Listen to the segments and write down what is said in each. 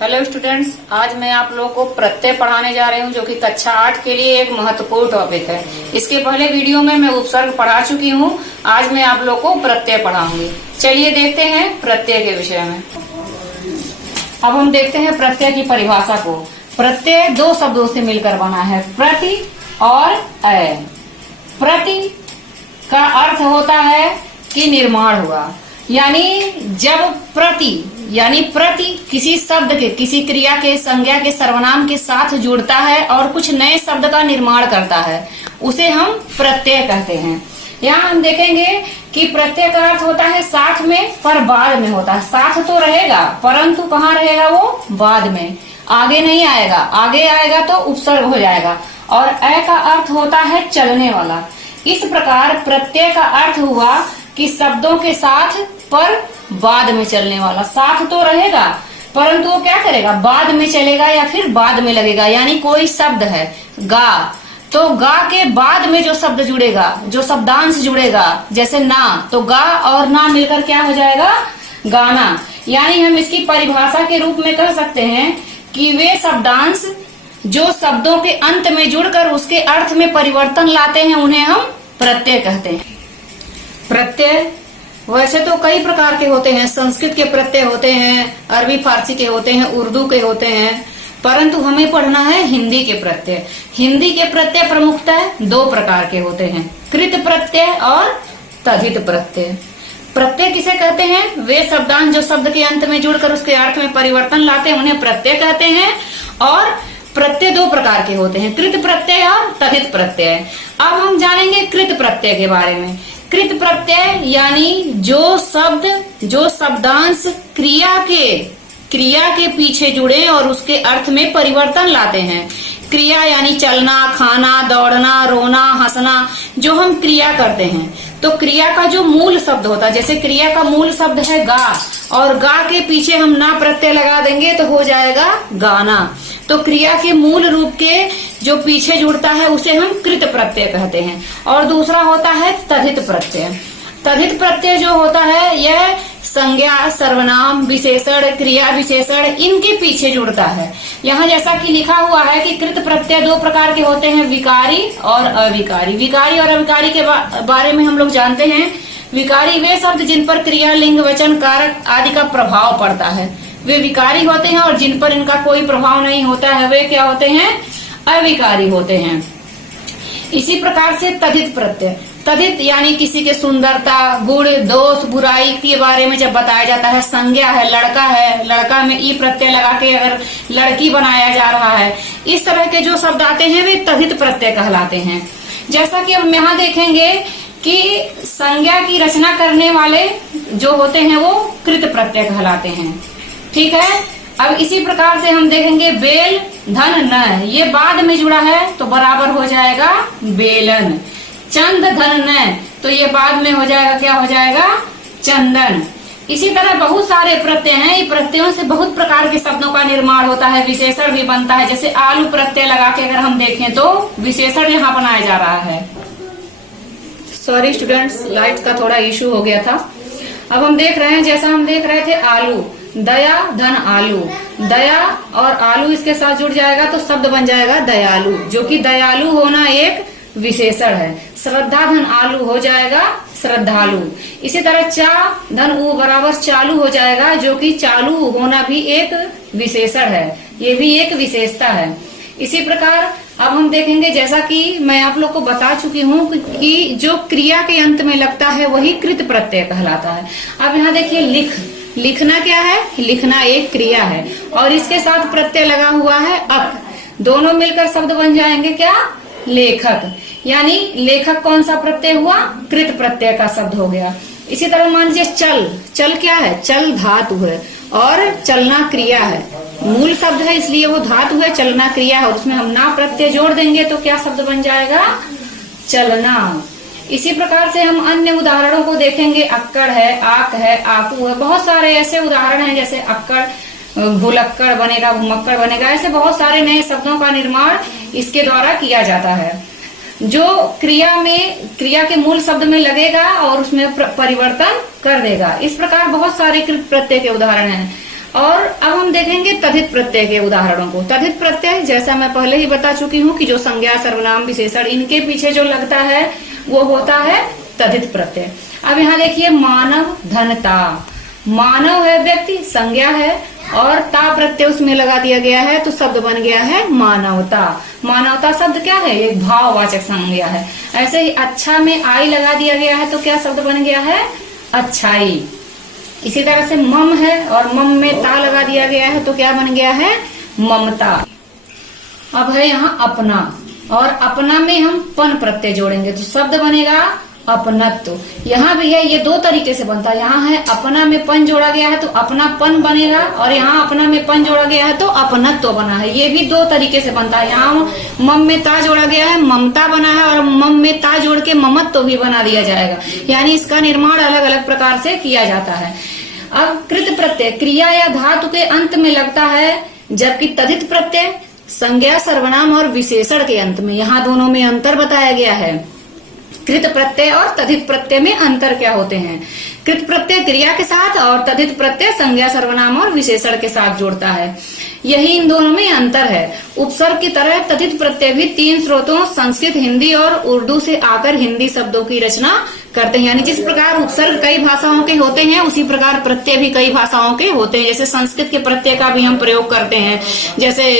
Hello students, आज मैं आप लोगों को प्रत्यय पढ़ाने जा रही हूँ जो कि कक्षा 8 के लिए एक महत्वपूर्ण टॉपिक है। इसके पहले वीडियो में मैं उपसर्ग पढ़ा चुकी हूँ। आज मैं आप लोगों को प्रत्यय पढ़ाऊंगी। चलिए देखते हैं प्रत्यय के विषय में। अब हम देखते हैं प्रत्यय की परिभाषा को। प्रत्यय दो शब्दों से मिलकर बना है, प्रति और अय। प्रति का अर्थ होता है कि निर्माण हुआ, यानी जब प्रति किसी शब्द के, किसी क्रिया के, संज्ञा के, सर्वनाम के साथ जुड़ता है और कुछ नए शब्द का निर्माण करता है, उसे हम प्रत्यय कहते हैं। यहाँ हम देखेंगे कि प्रत्यय का अर्थ होता है साथ में, पर बाद में होता है। साथ तो रहेगा परंतु कहाँ रहेगा वो? बाद में, आगे नहीं आएगा। आगे आएगा तो उपसर्ग हो जाएगा। और अ का अर्थ होता है चलने वाला। इस प्रकार प्रत्यय का अर्थ हुआ कि शब्दों के साथ पर बाद में चलने वाला। साथ तो रहेगा परंतु वो क्या करेगा? बाद में चलेगा या फिर बाद में लगेगा। यानी कोई शब्द है गा, तो गा के बाद में जो शब्द जुड़ेगा, जो शब्दांश जुड़ेगा, जैसे ना, तो गा और ना मिलकर क्या हो जाएगा? गाना। यानी हम इसकी परिभाषा के रूप में कह सकते हैं कि वे शब्दांश जो शब्दों के अंत में जुड़कर उसके अर्थ में परिवर्तन लाते हैं, उन्हें हम प्रत्यय कहते हैं। प्रत्यय वैसे तो कई प्रकार के होते हैं। संस्कृत के प्रत्यय होते हैं, अरबी फारसी के होते हैं, उर्दू के होते हैं, परंतु हमें पढ़ना है हिंदी के प्रत्यय। हिंदी के प्रत्यय प्रमुखतः दो प्रकार के होते हैं, कृत प्रत्यय और तद्धित प्रत्यय। प्रत्यय किसे कहते हैं? वे शब्दांश जो शब्द के अंत में जुड़कर उसके अर्थ में परिवर्तन लाते हैं, उन्हें प्रत्यय कहते हैं। और प्रत्यय दो प्रकार के होते हैं, कृत प्रत्यय और तद्धित प्रत्यय। अब हम जानेंगे कृत प्रत्यय के बारे में। कृत प्रत्यय यानी जो शब्द, जो शब्दांश क्रिया के पीछे जुड़े और उसके अर्थ में परिवर्तन लाते हैं। क्रिया यानी चलना, खाना, दौड़ना, रोना, हंसना, जो हम क्रिया करते हैं। तो क्रिया का जो मूल शब्द होता है, जैसे क्रिया का मूल शब्द है गा, और गा के पीछे हम ना प्रत्यय लगा देंगे तो हो जाएगा गाना। तो क्रिया के मूल रूप के जो पीछे जुड़ता है उसे हम कृत प्रत्यय कहते हैं। और दूसरा होता है तद्धित प्रत्यय। तद्धित प्रत्यय जो होता है यह संज्ञा, सर्वनाम, विशेषण, क्रिया विशेषण, इनके पीछे जुड़ता है। यहाँ जैसा कि लिखा हुआ है कि कृत प्रत्यय दो प्रकार के होते हैं, विकारी और अविकारी। विकारी और अविकारी के बारे में हम लोग जानते हैं। विकारी वे शब्द जिन पर क्रिया, लिंग, वचन, कारक आदि का प्रभाव पड़ता है, वे विकारी होते हैं। और जिन पर इनका कोई प्रभाव नहीं होता है, वे क्या होते हैं? अविकारी होते हैं। इसी प्रकार से तद्धित प्रत्यय। तद्धित यानी किसी के सुंदरता, गुण, दोष, बुराई के बारे में जब बताया जाता है। संज्ञा है, लड़का है, लड़का में ई प्रत्यय लगा के अगर लड़की बनाया जा रहा है, इस तरह के जो शब्द आते हैं वे तद्धित प्रत्यय कहलाते हैं। जैसा कि हम यहाँ देखेंगे कि संज्ञा की रचना करने वाले जो होते हैं वो कृत प्रत्यय कहलाते हैं। ठीक है। अब इसी प्रकार से हम देखेंगे बेल, धन, न, ये बाद में जुड़ा है तो बराबर हो जाएगा बेलन। चंद, धन, न, तो ये बाद में हो जाएगा, क्या हो जाएगा? चंदन। इसी तरह बहुत सारे प्रत्यय हैं। ये प्रत्ययों से बहुत प्रकार के शब्दों का निर्माण होता है, विशेषण भी बनता है। जैसे आलू प्रत्यय लगा के अगर हम देखें तो विशेषण यहाँ बनाया जा रहा है। सॉरी स्टूडेंट्स, लाइट का थोड़ा इश्यू हो गया था। अब हम देख रहे हैं, जैसा हम देख रहे थे आलू, दया, धन, आलू। दया और आलू इसके साथ जुड़ जाएगा तो शब्द बन जाएगा दयालु, जो कि दयालु होना एक विशेषण है। श्रद्धा, धन, आलू हो जाएगा श्रद्धालु। इसी तरह चा, धन, ऊ बराबर चालू हो जाएगा, जो कि चालू होना भी एक विशेषण है। ये भी एक विशेषता है। इसी प्रकार अब हम देखेंगे, जैसा कि मैं आप लोग को बता चुकी हूँ कि जो क्रिया के अंत में लगता है वही कृत प्रत्यय कहलाता है। अब यहाँ देखिए लिखना क्या है? लिखना एक क्रिया है और इसके साथ प्रत्यय लगा हुआ है अक। दोनों मिलकर शब्द बन जाएंगे क्या? लेखक। यानी लेखक कौन सा प्रत्यय हुआ? कृत प्रत्यय का शब्द हो गया। इसी तरह मान लीजिए चल। चल क्या है? चल धातु है और चलना क्रिया है। मूल शब्द है इसलिए वो धातु है, चलना क्रिया है, और उसमें हम ना प्रत्यय जोड़ देंगे तो क्या शब्द बन जाएगा? चलना। इसी प्रकार से हम अन्य उदाहरणों को देखेंगे। अक्कड़ है, आक है, आकू है, बहुत सारे ऐसे उदाहरण हैं। जैसे अक्कड़ भुलक्कड़ बनेगा, भुमक्कड़ बनेगा। ऐसे बहुत सारे नए शब्दों का निर्माण इसके द्वारा किया जाता है, जो क्रिया के मूल शब्द में लगेगा और उसमें परिवर्तन कर देगा। इस प्रकार बहुत सारे कृत प्रत्यय के उदाहरण हैं। और अब हम देखेंगे तद्धित प्रत्यय के उदाहरणों को। तद्धित प्रत्यय जैसा मैं पहले ही बता चुकी हूँ कि जो संज्ञा, सर्वनाम, विशेषण इनके पीछे जो लगता है वो होता है तद्धित प्रत्यय। अब यहाँ देखिए मानव, धनता। मानव है व्यक्ति, संज्ञा है, और ता प्रत्यय उसमें लगा दिया गया है तो शब्द बन गया है मानवता। मानवता शब्द क्या है? एक भाववाचक संज्ञा है। ऐसे ही अच्छा में आई लगा दिया गया है तो क्या शब्द बन गया है? अच्छाई। इसी तरह से मम है और मम में ता लगा दिया गया है तो क्या बन गया है? ममता। अब है यहाँ अपना, और अपना में हम पन प्रत्यय जोड़ेंगे तो शब्द बनेगा अपनत्व। यहाँ भी है, ये दो तरीके से बनता है। यहाँ है अपना में पन जोड़ा गया है तो अपनापन बनेगा, और यहाँ अपना में पन जोड़ा गया है तो अपनत्व बना है। ये भी दो तरीके से बनता है। यहाँ मम में ता जोड़ा गया है, ममता बना है, और मम में ता जोड़ के ममत्व भी बना दिया जाएगा। यानी इसका निर्माण अलग अलग प्रकार से किया जाता है। अब कृत प्रत्यय क्रिया या धातु के अंत में लगता है, जबकि तद्धित प्रत्यय संज्ञा, सर्वनाम और विशेषण के अंत में। यहाँ दोनों में अंतर बताया गया है। कृत प्रत्यय और तद्धित प्रत्यय में अंतर क्या होते हैं? कृत प्रत्यय क्रिया के साथ और तद्धित प्रत्यय संज्ञा, सर्वनाम और विशेषण के साथ जोड़ता है। यही इन दोनों में अंतर है। उपसर्ग की तरह तद्धित प्रत्यय भी 3 स्रोतों संस्कृत, हिंदी और उर्दू से आकर हिंदी शब्दों की रचना करते हैं। यानी जिस प्रकार उपसर्ग कई भाषाओं के होते हैं उसी प्रकार प्रत्यय भी कई भाषाओं के होते हैं। जैसे संस्कृत के प्रत्यय का भी हम प्रयोग करते हैं, जैसे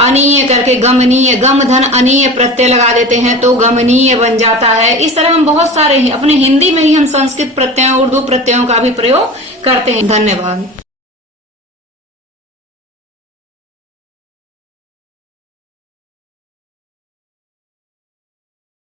अनीय करके गमनीय, गम धन अनीय प्रत्यय लगा देते हैं तो गमनीय बन जाता है। इस तरह हम बहुत सारे अपने हिंदी में ही हम संस्कृत प्रत्ययों, उर्दू प्रत्ययों का भी प्रयोग करते हैं। धन्यवाद।